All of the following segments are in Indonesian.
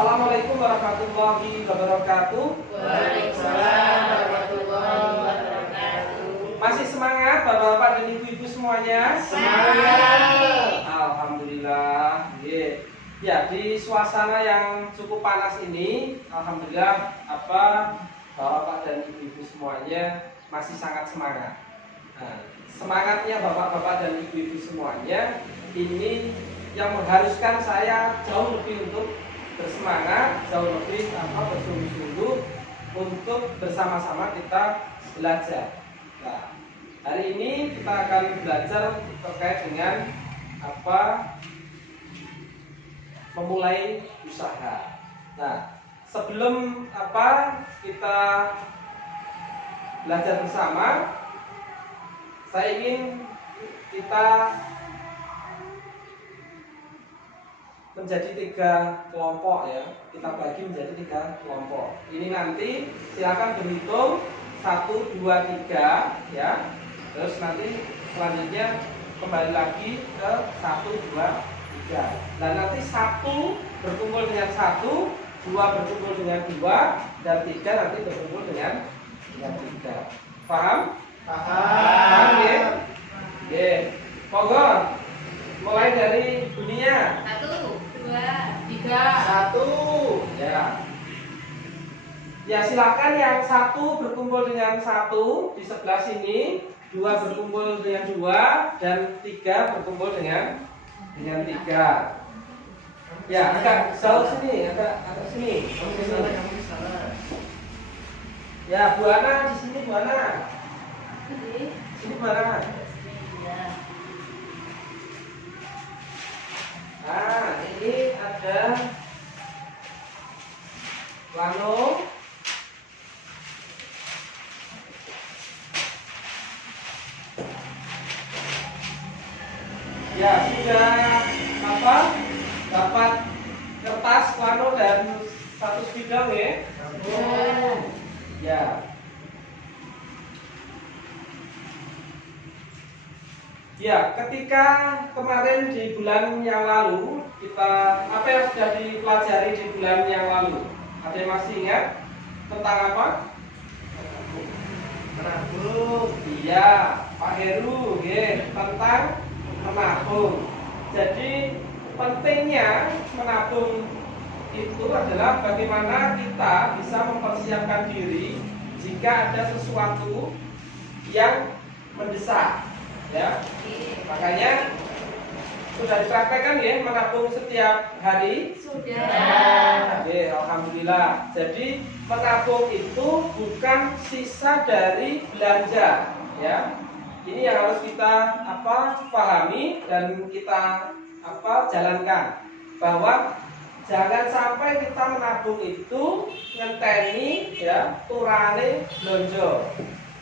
Assalamualaikum warahmatullahi wabarakatuh. Waalaikumsalam warahmatullahi wabarakatuh. Masih semangat bapak-bapak dan ibu-ibu semuanya? Semangat. Alhamdulillah. Ya, di suasana yang cukup panas ini, alhamdulillah bapak-bapak dan ibu-ibu semuanya masih sangat semangat. Nah, semangatnya bapak-bapak dan ibu-ibu semuanya ini yang mengharuskan saya jauh lebih untuk bersemangat, jauh lebih bersungguh-sungguh untuk bersama-sama kita belajar. Nah, hari ini kita akan belajar terkait dengan memulai usaha. Nah, sebelum kita belajar bersama, saya ingin kita menjadi 3 kelompok ya. Kita bagi menjadi 3 kelompok. Ini nanti silakan berhitung 1, 2, 3 ya. Terus nanti selanjutnya kembali lagi ke 1, 2, 3. Dan nanti 1 berkumpul dengan 1, 2 berkumpul dengan 2, dan 3 nanti berkumpul dengan 3. Paham? Paham ya? Oke. Monggo. Mulai dari bunyinya. 1, 2, 3. 1. Ya. Ya, silakan yang 1 berkumpul dengan 1 di sebelah sini, 2 berkumpul dengan 2, dan 3 berkumpul dengan 3. Ya, agak jauh sini, agak sini. Ya, Bu Ana di sini, Bu Ana. Sini Bu Ana. Nah, ini ada plano. Ya, sudah dapat kertas, plano dan 1 spidol ya? Ya. Ya, ketika kemarin di bulan yang lalu apa yang sudah dipelajari di bulan yang lalu? Ada yang masih ingat tentang apa? Menabung. Iya, Pak Heru, tentang menabung. Jadi pentingnya menabung itu adalah bagaimana kita bisa mempersiapkan diri jika ada sesuatu yang mendesak. Ya, makanya sudah dipraktekkan ya menabung setiap hari. Sudah. Oke, alhamdulillah. Jadi menabung itu bukan sisa dari belanja, ya. Ini yang harus kita pahami dan kita jalankan, bahwa jangan sampai kita menabung itu ngenteni ya turane blonjo,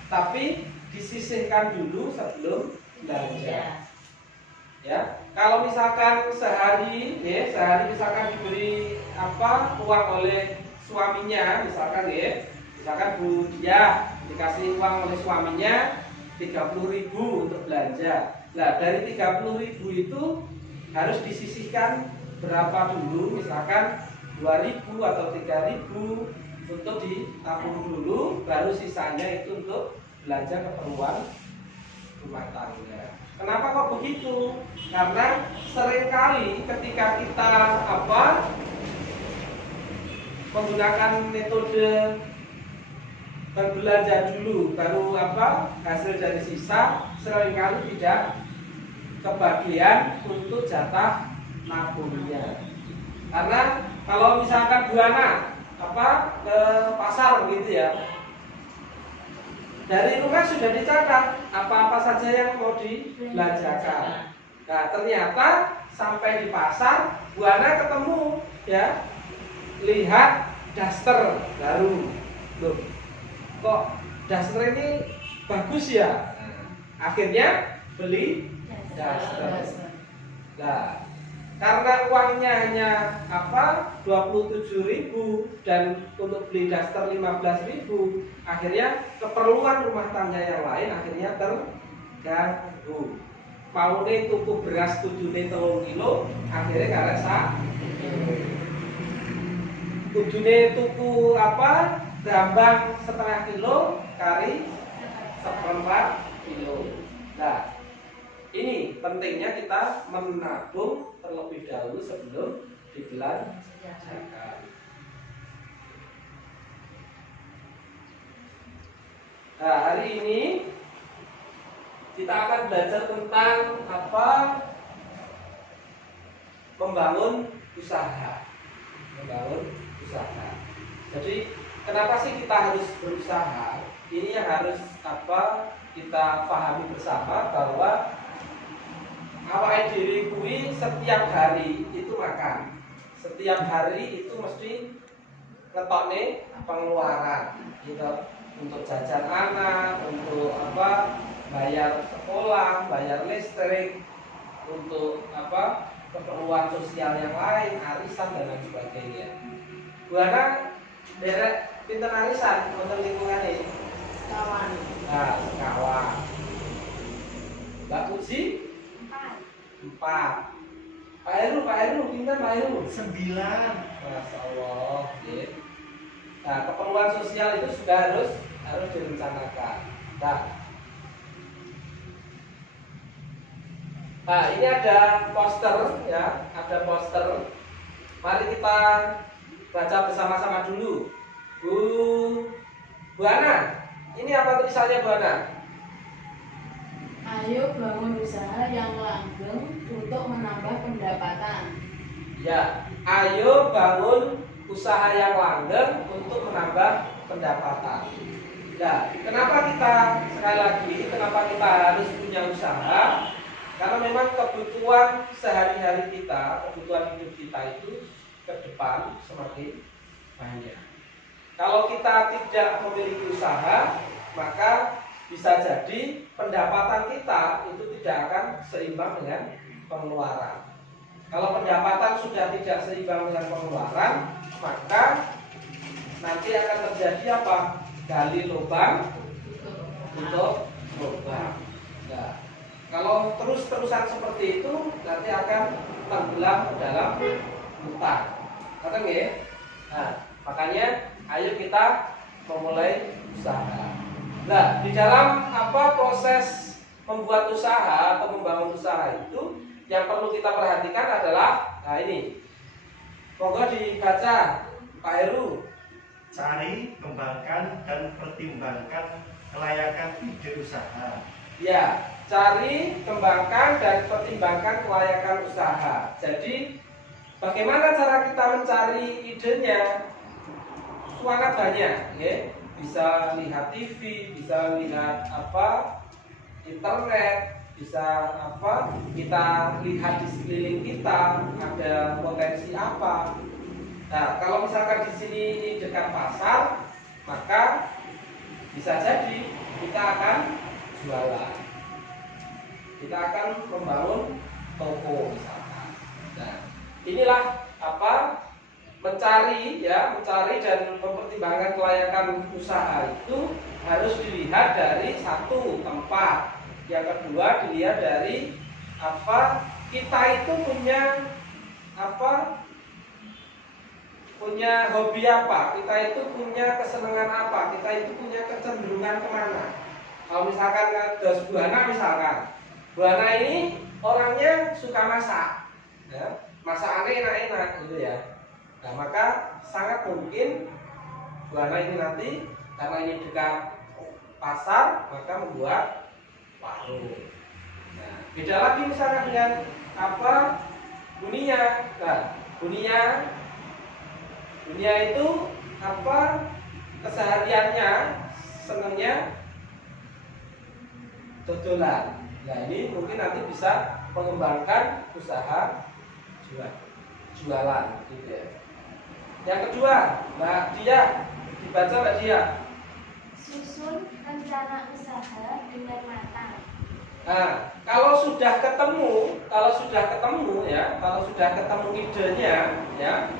tapi disisihkan dulu sebelum belanja. Ya, kalau misalkan sehari misalkan diberi uang oleh suaminya, misalkan Bu Dia dikasih uang oleh suaminya 30.000 untuk belanja. Nah, dari 30.000 itu harus disisihkan berapa dulu, misalkan 2.000 atau 3.000 untuk ditabung dulu, baru sisanya itu untuk belanja keperluan rumah tangga. Kenapa kok begitu? Karena seringkali ketika kita menggunakan metode berbelanja dulu baru hasil dari sisa, seringkali tidak kebagian untuk jatah nabungnya. Karena kalau misalkan Bu Ana ke pasar begitu ya, dari rumah sudah dicatat apa-apa saja yang mau dibelanjakan. Nah, ternyata sampai di pasar, Bu Ana ketemu ya, lihat daster baru. Loh, kok daster ini bagus ya? Akhirnya beli daster. Nah, karena uangnya hanya 27.000 dan untuk beli daster 15.000, akhirnya keperluan rumah tangga yang lain akhirnya terganggu. Maune tuku beras 7 3 kilo, akhirnya gak rasa. kudune tuku apa gambang setengah kilo kari seperempat kilo. Nah, ini pentingnya kita menabung terlebih dahulu sebelum dibelanjakan. Nah, hari ini kita akan belajar tentang apa membangun usaha. Jadi kenapa sih kita harus berusaha? Ini yang harus apa kita pahami bersama, bahwa awake dhewe kuwi setiap hari itu makan. Setiap hari itu mesti ngetokne pengeluaran gitu, untuk jajan anak, untuk apa bayar sekolah, bayar listrik, untuk apa keperluan sosial yang lain, arisan dan lain sebagainya. Buana derek pinten arisan wonten lingkungan ini? Kawan. Nah, sekawan. Mbak Puji? 4. Pak Heru pinten Pak Heru? 9. Masya Allah. Nah, keperluan sosial itu sudah harus direncanakan. Nah, ini ada poster ya, ada poster. Mari kita baca bersama-sama dulu. Bu Ana, ini apa tulisannya Bu Ana? Ayo bangun usaha yang langgeng untuk menambah pendapatan. Ya, ayo bangun usaha yang langgeng untuk menambah pendapatan. Ya, kenapa kita sekali lagi kenapa kita harus punya usaha? Karena memang kebutuhan sehari-hari kita, kebutuhan hidup kita itu ke depan semakin banyak. Kalau kita tidak memiliki usaha, maka bisa jadi pendapatan kita itu tidak akan seimbang dengan pengeluaran. Kalau pendapatan sudah tidak seimbang dengan pengeluaran, maka nanti akan terjadi apa? Gali lubang untuk lubang. Nah, kalau terus-terusan seperti itu, nanti akan tenggelam dalam hutang. Kata nggih? Nah, makanya ayo kita memulai usaha. Nah, di dalam apa proses membuat usaha atau membangun usaha itu, yang perlu kita perhatikan adalah, nah ini, monggo dibaca Pak Heru. Cari, kembangkan, dan pertimbangkan kelayakan ide usaha. Ya, cari, kembangkan, dan pertimbangkan kelayakan usaha. Jadi, bagaimana cara kita mencari idenya? Sangat banyak, ya. Bisa lihat TV, bisa lihat apa internet, bisa apa kita lihat di sekeliling kita ada potensi apa. Nah, kalau misalkan di sini ini dekat pasar, maka bisa jadi kita akan jualan. Kita akan membangun toko misalkan. Nah, inilah apa mencari dan mempertimbangkan kelayakan usaha itu harus dilihat dari satu tempat. Yang kedua dilihat dari apa kita itu punya apa, punya hobi apa, kita itu punya kesenangan apa, kita itu punya kecenderungan kemana. Kalau misalkan ada Bu Ana misalkan, Bu Ana ini orangnya suka masak, ya, masakannya enak-enak gitu ya. Nah, maka sangat mungkin Bu Ana ini nanti karena ini dekat pasar, maka membuat warung. Nah, beda lagi misalkan dengan apa Bunia. Nah, Bunia itu apa kesehariannya senangnya dodolan. Nah, ini mungkin nanti bisa mengembangkan usaha jualan gitu ya. Yang kedua, Mbak Dia, dibaca Mbak Dia. Susun rencana usaha dengan matang. Nah, kalau sudah ketemu idenya, ya,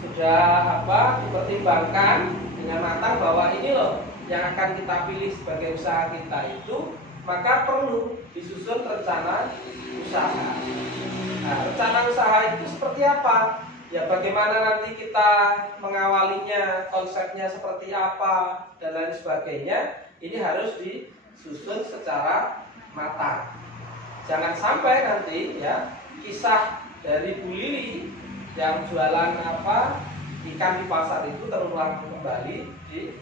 sudah apa dipertimbangkan dengan matang bahwa ini loh yang akan kita pilih sebagai usaha kita itu, maka perlu disusun rencana usaha. Nah, rencana usaha itu seperti apa? Ya bagaimana nanti kita mengawalinya, konsepnya seperti apa dan lain sebagainya, ini harus disusun secara matang. Jangan sampai nanti ya kisah dari Bu Lili yang jualan ikan di pasar itu terulang kembali di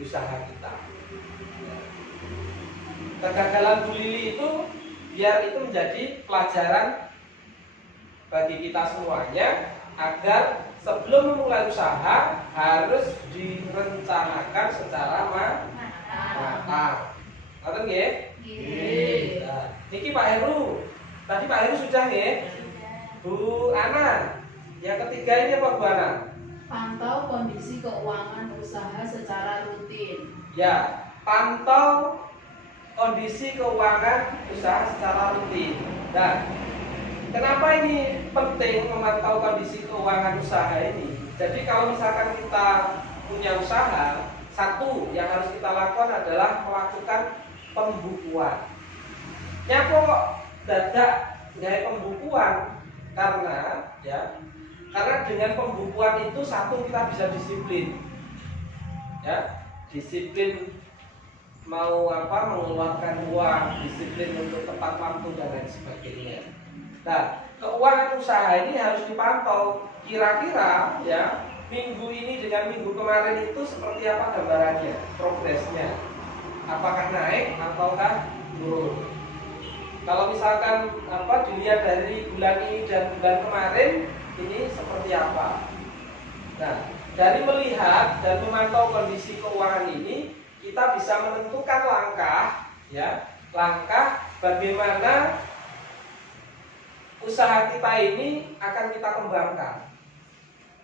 usaha kita. Kegagalan Bu Lili itu biar itu menjadi pelajaran bagi kita semuanya, agar sebelum memulai usaha harus direncanakan secara matang. Ngoten nggih? Nggih. Nah, niki Pak Heru. Tadi Pak Heru sudah nggih? Bu Ana. Yang ketiga ini apa Bu Ana? Pantau kondisi keuangan usaha secara rutin. Ya, pantau kondisi keuangan usaha secara rutin. Dan kenapa ini penting memantau kondisi keuangan usaha ini? Jadi kalau misalkan kita punya usaha, satu yang harus kita lakukan adalah melakukan pembukuan. Nyapa kok dadak gaya pembukuan? Karena dengan pembukuan itu satu kita bisa disiplin. Ya, disiplin mau mengeluarkan uang, disiplin untuk tepat waktu dan lain sebagainya. Nah, keuangan usaha ini harus dipantau. Kira-kira ya minggu ini dengan minggu kemarin itu seperti apa gambarannya, progresnya, apakah naik ataukah turun. Kalau misalkan dilihat dari bulan ini dan bulan kemarin ini seperti apa. Nah, dari melihat dan memantau kondisi keuangan ini, kita bisa menentukan langkah bagaimana usaha kita ini akan kita kembangkan.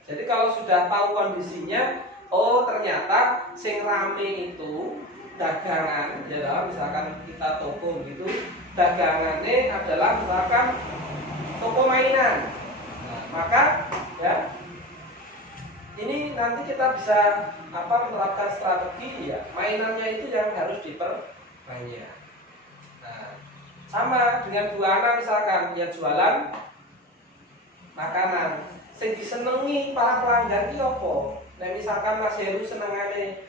Jadi kalau sudah tahu kondisinya, oh ternyata sing rame itu dagangan, ya misalkan kita toko gitu, dagangannya adalah misalkan toko mainan. Nah, maka ya ini nanti kita bisa menerapkan strategi ya, mainannya itu yang harus diperbanyak. Nah, sama dengan Bu Ana misalkan yang jualan makanan, sing disenengi para pelanggan ki apa? Nah, misalkan Mas Heru senengane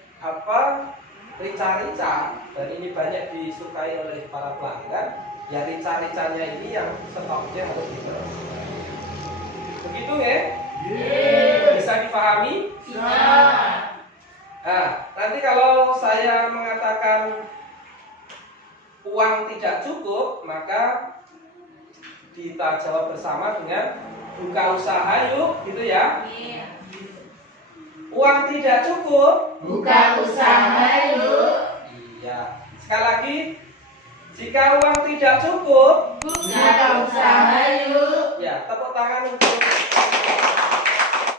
rica-rica dan ini banyak disukai oleh para pelanggan, ya rica-ricanya ini yang stoknya harus diperbanyak. Begitu ya? Bisa dipahami? Bisa. Nah, nanti kalau saya mengatakan uang tidak cukup, maka kita jawab bersama dengan buka usaha yuk, gitu ya. Uang tidak cukup, Buka usaha yuk. iya. Sekali lagi, jika uang tidak cukup, Buka usaha yuk. ya tepuk tangan untuk